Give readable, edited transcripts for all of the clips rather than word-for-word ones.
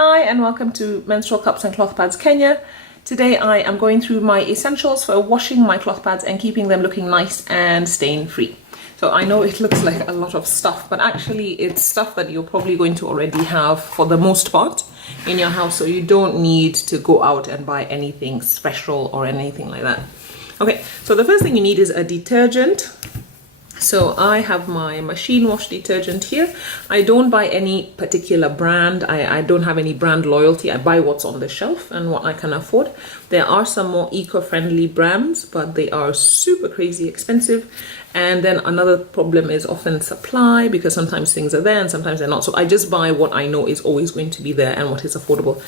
Hi and welcome to Menstrual Cups and Cloth Pads Kenya. Today I am going through my essentials for washing my cloth pads and keeping them looking nice and stain free. So I know it looks like a lot of stuff, but actually it's stuff that you're probably going to already have for the most part in your house, so you don't need to go out and buy anything special or anything like that. Okay, so the first thing you need is a detergent. So I have my machine wash detergent here. I don't buy any particular brand. I don't have any brand loyalty. I buy what's on the shelf and what I can afford. There are some more eco-friendly brands, but they are super crazy expensive. And then another problem is often supply, because sometimes things are there and sometimes they're not. So I just buy what I know is always going to be there and what is affordable.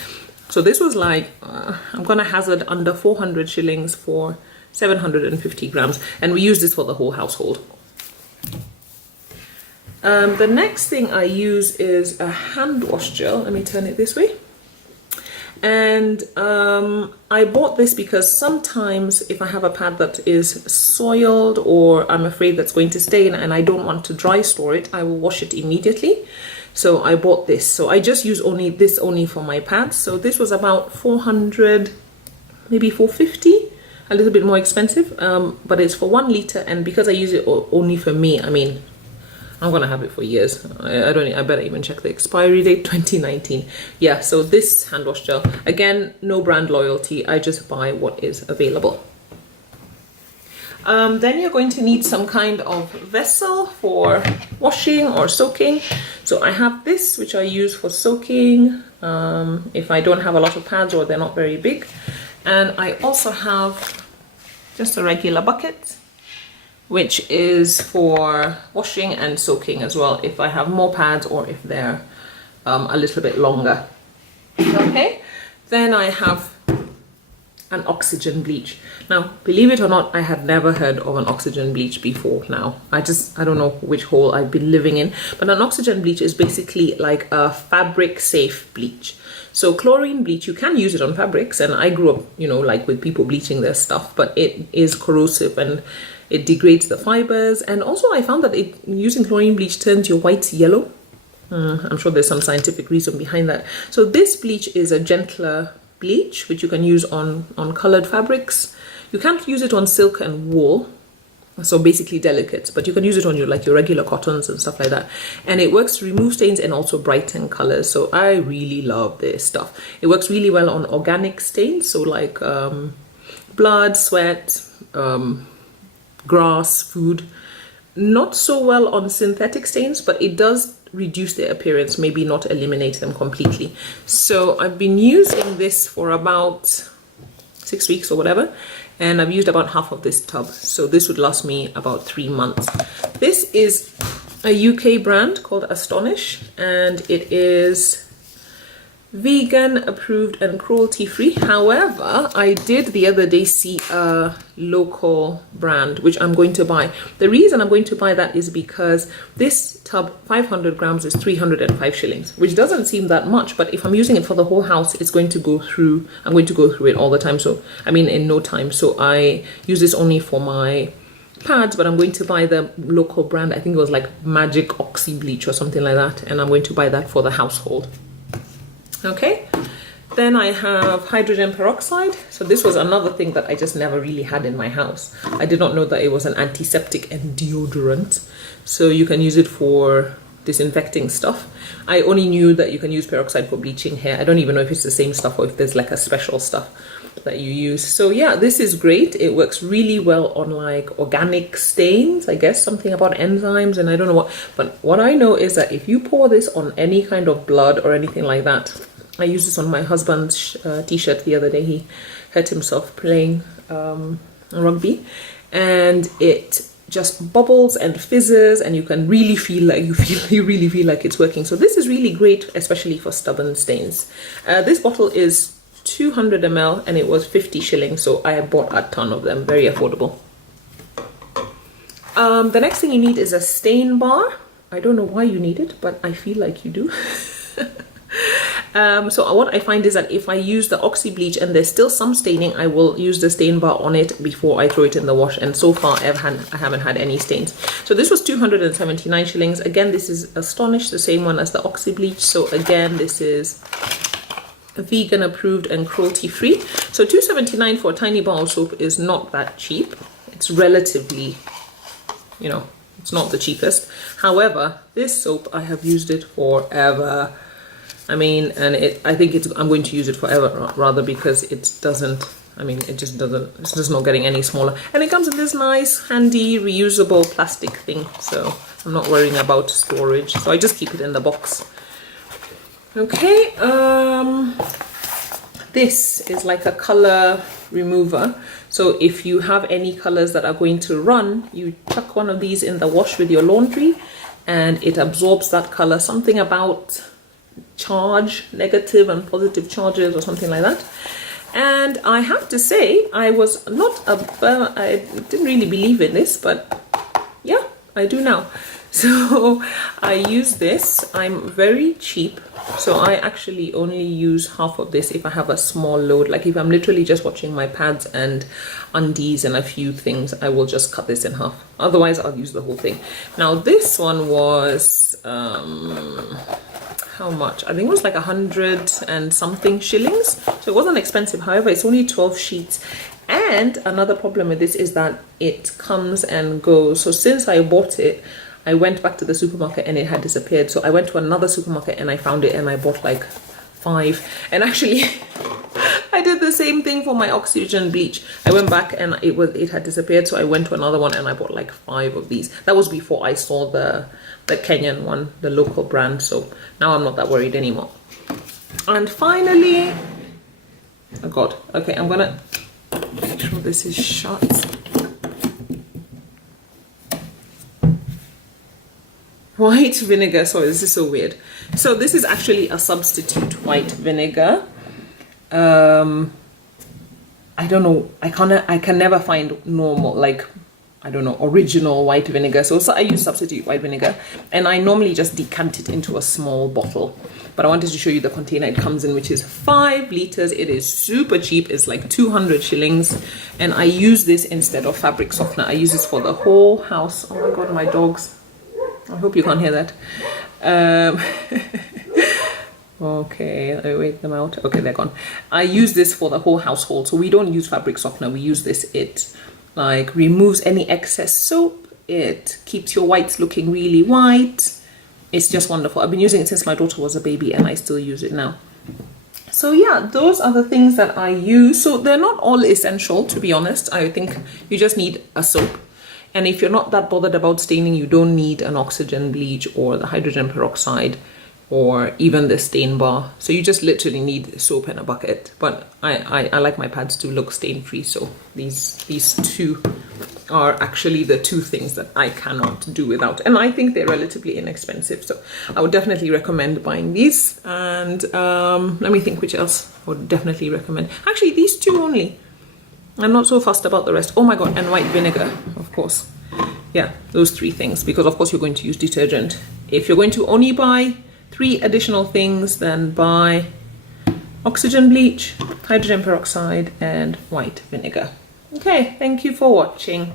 So this was like, I'm gonna hazard under 400 shillings for 750 grams. And we use this for the whole household. The next thing I use is a hand wash gel. Let me turn it this way. And I bought this because sometimes if I have a pad that is soiled or I'm afraid that's going to stain and I don't want to dry store it, I will wash it immediately. So I bought this. So I just use only for my pads. So this was about 400, maybe 450. A little bit more expensive, but it's for 1 liter, and because I use it only for me, I mean, I'm gonna have it for years. I better even check the expiry date, 2019. Yeah, so this hand wash gel, again, no brand loyalty. I just buy what is available. Then you're going to need some kind of vessel for washing or soaking. So I have this, which I use for soaking if I don't have a lot of pads or they're not very big. And I also have just a regular bucket, which is for washing and soaking as well, if I have more pads or if they're a little bit longer. Okay, then I have an oxygen bleach. Now, believe it or not, I had never heard of an oxygen bleach before now. I don't know which hole I've been living in, but an oxygen bleach is basically like a fabric safe bleach. So chlorine bleach, you can use it on fabrics, and I grew up, you know, like with people bleaching their stuff, but it is corrosive and it degrades the fibers. And also I found that using chlorine bleach turns your whites yellow. I'm sure there's some scientific reason behind that. So this bleach is a gentler bleach, which you can use on colored fabrics. You can't use it on silk and wool, so basically delicate, but you can use it on your regular cottons and stuff like that. And it works to remove stains and also brighten colors. So I really love this stuff. It works really well on organic stains, so like blood, sweat, grass, food. Not so well on synthetic stains, but it does reduce their appearance, maybe not eliminate them completely. So I've been using this for about 6 weeks or whatever, and I've used about half of this tub, so this would last me about 3 months. This is a UK brand called Astonish, and it is vegan approved and cruelty free. However, I did the other day see a local brand which I'm going to buy. The reason I'm going to buy that is because this tub, 500 grams, is 305 shillings, which doesn't seem that much, but if I'm using it for the whole house, I'm going to go through it all the time. So I mean, in no time. So I use this only for my pads, but I'm going to buy the local brand. I think it was like Magic Oxy Bleach or something like that, and I'm going to buy that for the household. Okay, then I have hydrogen peroxide. So this was another thing that I just never really had in my house. I did not know that it was an antiseptic and deodorant. So you can use it for disinfecting stuff. I only knew that you can use peroxide for bleaching hair. I don't even know if it's the same stuff or if there's like a special stuff that you use. So yeah, this is great. It works really well on like organic stains, I guess, something about enzymes, and I don't know what. But what I know is that if you pour this on any kind of blood or anything like that, I used this on my husband's t-shirt the other day. He hurt himself playing rugby, and it just bubbles and fizzes, and you can really feel like you really feel like it's working. So this is really great, especially for stubborn stains. This bottle is 200 ml and it was 50 shillings, so I bought a ton of them, very affordable. The next thing you need is a stain bar. I don't know why you need it, but I feel like you do. So what I find is that if I use the oxy bleach and there's still some staining, I will use the stain bar on it before I throw it in the wash, and so far I haven't had any stains. So this was 279 shillings. Again, this is Astonish, the same one as the oxy bleach. So again, this is vegan approved and cruelty free. So $2.79 for a tiny bar of soap is not that cheap. It's relatively, you know, it's not the cheapest. However, this soap, I have used it forever. I mean, and I think I'm going to use it forever rather, because it doesn't, I mean, it just doesn't, it's just not getting any smaller. And it comes in this nice, handy, reusable plastic thing. So I'm not worrying about storage. So I just keep it in the box. Okay, this is like a color remover. So if you have any colors that are going to run, you chuck one of these in the wash with your laundry and it absorbs that color. Something about charge, negative and positive charges or something like that. And I have to say, I was not I didn't really believe in this, but yeah, I do now. So I use this. I'm very cheap, so I actually only use half of this if I have a small load. Like if I'm literally just watching my pads and undies and a few things, I will just cut this in half. Otherwise I'll use the whole thing. Now this one was how much? I think it was like 100 and something shillings. So it wasn't expensive. However, it's only 12 sheets. And another problem with this is that it comes and goes. So since I bought it, I went back to the supermarket and it had disappeared. So I went to another supermarket and I found it and I bought like 5. And actually, I did the same thing for my oxygen bleach. I went back and it had disappeared. So I went to another one and I bought like 5 of these. That was before I saw the Kenyan one, the local brand. So now I'm not that worried anymore. And finally, oh God, okay, I'm gonna make sure this is shut. White vinegar. Sorry, this is so weird. So this is actually a substitute white vinegar. I don't know. I can never find normal, like, I don't know, original white vinegar. So I use substitute white vinegar, and I normally just decant it into a small bottle. But I wanted to show you the container it comes in, which is 5 liters. It is super cheap. It's like 200 shillings. And I use this instead of fabric softener. I use this for the whole house. Oh my God, my dogs. I hope you can't hear that. Okay, let me wait them out. Okay, they're gone. I use this for the whole household. So we don't use fabric softener. We use this. It like removes any excess soap. It keeps your whites looking really white. It's just wonderful. I've been using it since my daughter was a baby and I still use it now. So yeah, those are the things that I use. So they're not all essential, to be honest. I think you just need a soap. And if you're not that bothered about staining, you don't need an oxygen bleach or the hydrogen peroxide or even the stain bar. So you just literally need soap and a bucket. But I like my pads to look stain free. So these two are actually the 2 things that I cannot do without. And I think they're relatively inexpensive. So I would definitely recommend buying these. And let me think which else I would definitely recommend. Actually, these 2 only. I'm not so fussed about the rest. Oh my God, and white vinegar, of course. Yeah, those 3 things, because of course you're going to use detergent. If you're going to only buy 3 additional things, then buy oxygen bleach, hydrogen peroxide, and white vinegar. Okay, thank you for watching.